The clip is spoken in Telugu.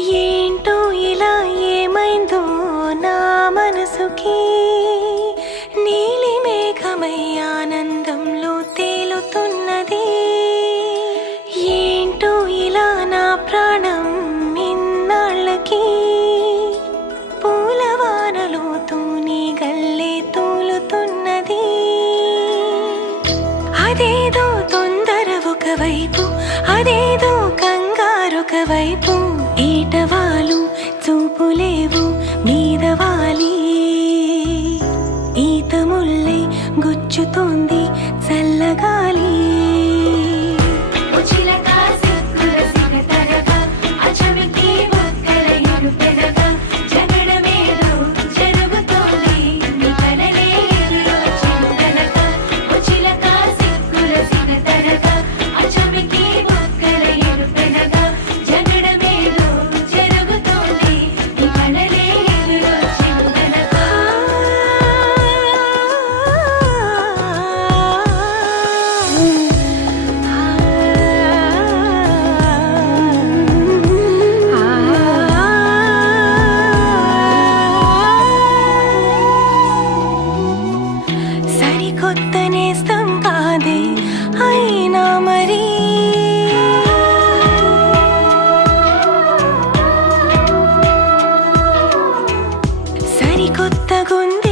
ఏంటో ఇలా ఏమైందో నా మనసుకి, నీలి మేఘమై ఆనందంలో తేలుతున్నది. ఏంటో ఇలా నా ప్రాణం ఇన్నాళ్ళకి పూలవానలో తూని గల్లే తూలుతున్నది. అదేదో తొందర ఒకవైపు, అదేదో కంగారొక వైపు, ఏటవాలు చూపులేవు మీదవాలి. ఈత ముల్లై గుచ్చుతోంది చల్లగాలి. కొత్త నేస్తం కాదే అయినా మరి, సరికొత్త గుంది